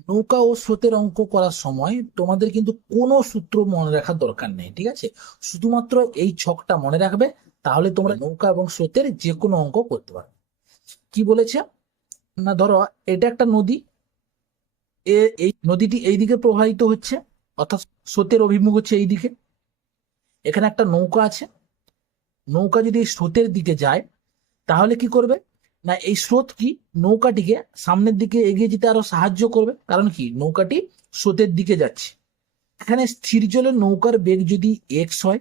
নৌকা ও স্রোতের অঙ্ক করার সময় তোমাদের কিন্তু কোনো সূত্র মনে রাখার দরকার নেই, ঠিক আছে? শুধুমাত্র এই ছকটা মনে রাখবে, তাহলে তোমরা নৌকা এবং স্রোতের যে কোনো অঙ্ক করতে পারবে। কি বলেছে? না, ধরো এটা একটা নদী, এ, এই নদীটি এইদিকে প্রবাহিত হচ্ছে, অর্থাৎ স্রোতের অভিমুখ হচ্ছে এইদিকে। এখানে একটা নৌকা আছে। নৌকা যদি স্রোতের দিকে যায়, তাহলে কি করবে? না, এই স্রোত কি নৌকাটিকে সামনের দিকে এগিয়ে যেতে আরও সাহায্য করবে? কারণ কি? নৌকাটি স্রোতের দিকে যাচ্ছে। এখানে স্থির জলের নৌকার বেগ যদি এক্স হয়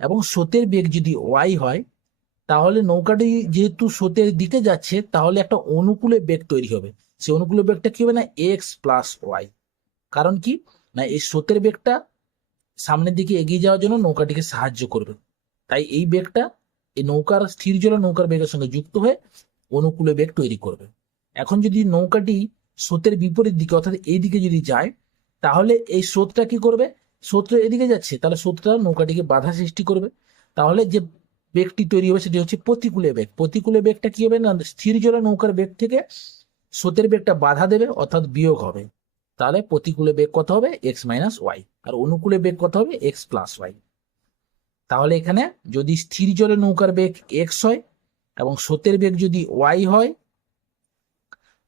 এবং স্রোতের বেগ যদি ওয়াই হয়, তাহলে নৌকাটি যেহেতু স্রোতের দিকে যাচ্ছে, তাহলে একটা অনুকূলে বেগ তৈরি হবে। সেই অনুকূলে বেগটা কি হবে না? এক্স প্লাস ওয়াই কারণ কি? না, এই স্রোতের বেগটা সামনের দিকে এগিয়ে যাওয়ার জন্য নৌকাটিকে সাহায্য করবে। তাই এই বেগটা এই নৌকার স্থির জলের নৌকার বেগের সঙ্গে যুক্ত হয়ে অনুকূলে বেগ তৈরি করবে। এখন যদি নৌকাটি স্রোতের বিপরীত দিকে অর্থাৎ এই দিকে যদি যায়, তাহলে এই স্রোতটা কি করবে? স্রোতটা এদিকে যাচ্ছে, তাহলে স্রোতটা নৌকাটিকে বাধা সৃষ্টি করবে। তাহলে যে বেগটি তৈরি হবে সেটি হচ্ছে প্রতিকূলে বেগ। প্রতিকূলে বেগটা কি হবে না? স্থির জলের নৌকার বেগ থেকে স্রোতের বেগটা বাধা দেবে, অর্থাৎ বিয়োগ হবে। তাহলে প্রতিকূলে বেগ কত হবে? এক্স মাইনাস ওয়াই আর অনুকূলে বেগ কত হবে? এক্স প্লাস ওয়াই তাহলে এখানে যদি স্থির জলে নৌকার বেগ এক্স হয় এবং স্রোতের বেগ যদি ওয়াই হয়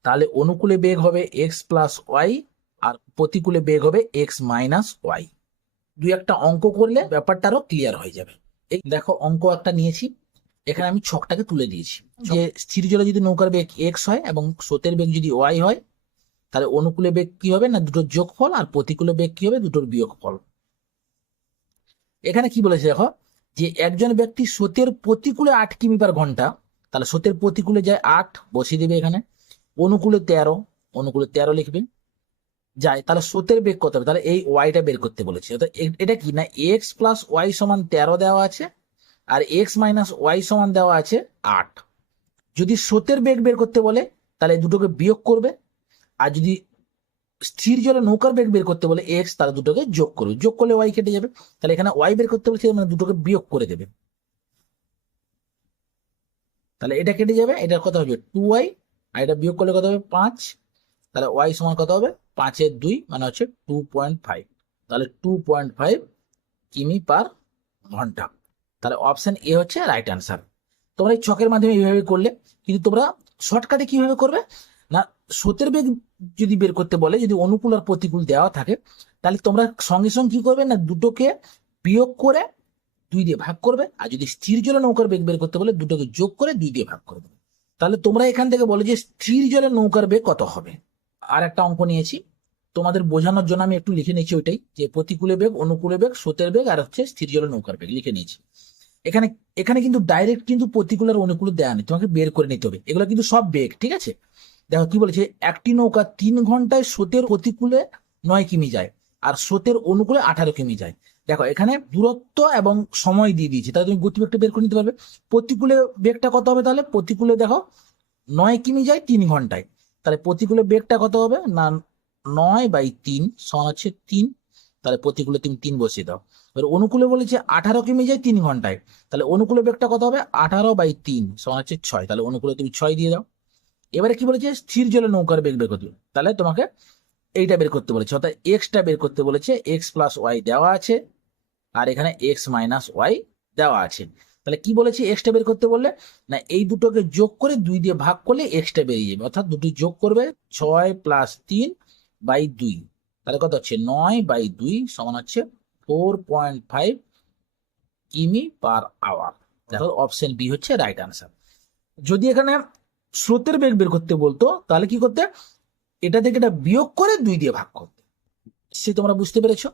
তাহলে অনুকূলে বেগ হবে এক্স প্লাস ওয়াই আর প্রতিকূলে বেগ হবে এক্স মাইনাস ওয়াই দুই একটা অঙ্ক করলে ব্যাপারটা আরও ক্লিয়ার হয়ে যাবে। এই দেখো অঙ্ক একটা নিয়েছি এখানে আমি ছকটাকে তুলে দিয়েছি। যে স্থির জলে যদি নৌকার বেগ এক্স হয় এবং স্রোতের বেগ যদি ওয়াই হয় তাহলে অনুকূলে বেগ কি হবে না দুটোর যোগফল আর প্রতিকূলে বেগ কি হবে দুটোর বিয়োগফল। এখানে কি বলেছে দেখো? যে একজন ব্যক্তি স্রোতের প্রতিকূলে আট কিমি পার ঘণ্টা, তাহলে স্রোতের প্রতিকূলে যায় আট, বসিয়ে দেবে এখানে। অনুকূলে তেরো অনুকূলে তেরো লিখবে। যায়, তাহলে স্রোতের বেগ কত হবে? তাহলে এই ওয়াইটা বের করতে বলেছে। এটা কি? না এক্স প্লাস ওয়াই সমান তেরো দেওয়া আছে, আর এক্স মাইনাস ওয়াই সমান দেওয়া আছে আট। যদি স্রোতের বেগ বের করতে বলে, তাহলে দুটোকে বিয়োগ করবে। আর যদি স্থির জলে নৌকার বেগ বের করতে বলে এক্স তাহলে দুটোকে যোগ করবে। যোগ করলে ওয়াই কেটে যাবে। তাহলে এখানে ওয়াই বের করতে বলছে মানে দুটোকে বিয়োগ করে দেবে। তাহলে এটা কেটে যাবে, এটার কথা হবে টু ওয়াই আর এটা বিয়োগ করলে কত হবে? পাঁচ। তাহলে ওয়াই সমান কত হবে? পাঁচের দুই মানে হচ্ছে টু পয়েন্ট ফাইভ তাহলে টু পয়েন্ট ফাইভ কিমি পার ঘণ্টা। তাহলে অপশন এ হচ্ছে রাইট অ্যান্সার তোমরা এই ছকের মাধ্যমে এইভাবে করলে, কিন্তু তোমরা শর্টকাটে কীভাবে করবে? স্রোতের বেগ যদি বের করতে বলে, যদি অনুকূল আর প্রতিকূল দেওয়া থাকে, তাহলে তোমরা সঙ্গে সঙ্গে কি করবে না, দুটোকে বিয়োগ করে দুই দিয়ে ভাগ করবে, আর যদি স্থির জলে নৌকার বেগ বের করতে বলে, দুটোকে যোগ করে দুই দিয়ে ভাগ করবে। তাহলে তোমরা এখান থেকে বলে যে স্থির জলে নৌকার বেগ কত হবে? আর একটা অঙ্ক নিয়েছি। তোমাদের বোঝানোর জন্য আমি একটু লিখে নিয়েছি ওইটাই, যে প্রতিকূলে বেগ, অনুকূলে বেগ স্রোতের বেগ, আর হচ্ছে স্থির জলে নৌকার বেগ লিখে নিয়েছি। এখানে এখানে কিন্তু ডাইরেক্ট কিন্তু প্রতিকূল আর অনুকূল দেওয়া নেই, তোমাকে বের করে নিতে হবে। এগুলো কিন্তু সব বেগ, ঠিক আছে? দেখো কি বলেছে, একটি নৌকা তিন ঘন্টায় স্রোতের প্রতিকূলে নয় কিমি যায়, আর স্রোতের অনুকূলে আঠারো কিমি যায়। দেখো, এখানে দূরত্ব এবং সময় দিয়ে দিয়েছে। তাহলে তুমি গতিবেগটা বের করে নিতে পারবে। প্রতিকূলে বেগটা কত হবে তাহলে? প্রতিকূলে দেখো, নয় কিমি যায় তিন ঘন্টায়। তাহলে প্রতিকূলে বেগটা কত হবে? না, নয় বাই তিন সমান হচ্ছে তিন। তাহলে প্রতিকূলে তুমি তিন বসিয়ে দাও। এবার অনুকূলে বলেছে আঠারো কিমি যায় তিন ঘন্টায়। তাহলে অনুকূলে বেগটা কত হবে? আঠারো বাই তিন সমান হচ্ছে ছয়। তাহলে অনুকূলে তুমি ছয় দিয়ে দাও। এবারে কি বলেছে? স্থির জলে নৌকার বেগ বের করতে। তাহলে তোমাকে এইটা বের করতে বলেছে, অর্থাৎ এক্সটা বের করতে বলেছে এক্স প্লাস ওয়াই দেওয়া আছে, আর এখানে এক্স মাইনাস ওয়াই দেওয়া আছে। তাহলে কি বলেছে এক্সটা বের করতে বললে? না, এই দুটোকে যোগ করে দুই দিয়ে ভাগ করলে এক্সটা বেরিয়ে যাবে, অর্থাৎ দুটি যোগ করবে ছয় প্লাস তিন বাই দুই। তাহলে কত হচ্ছে? নয় বাই দুই সমান হচ্ছে ফোর পয়েন্ট ফাইভ কিমি পার আওয়ার দেখো অপশন বি হচ্ছে রাইট আনসার যদি এখানে স্রোতের বেগ বের করতে বলতো, তাহলে কি করতে? এটা থেকে এটা বিয়োগ করে দুই দিয়ে ভাগ করতে। সে তোমরা বুঝতে পেরেছ?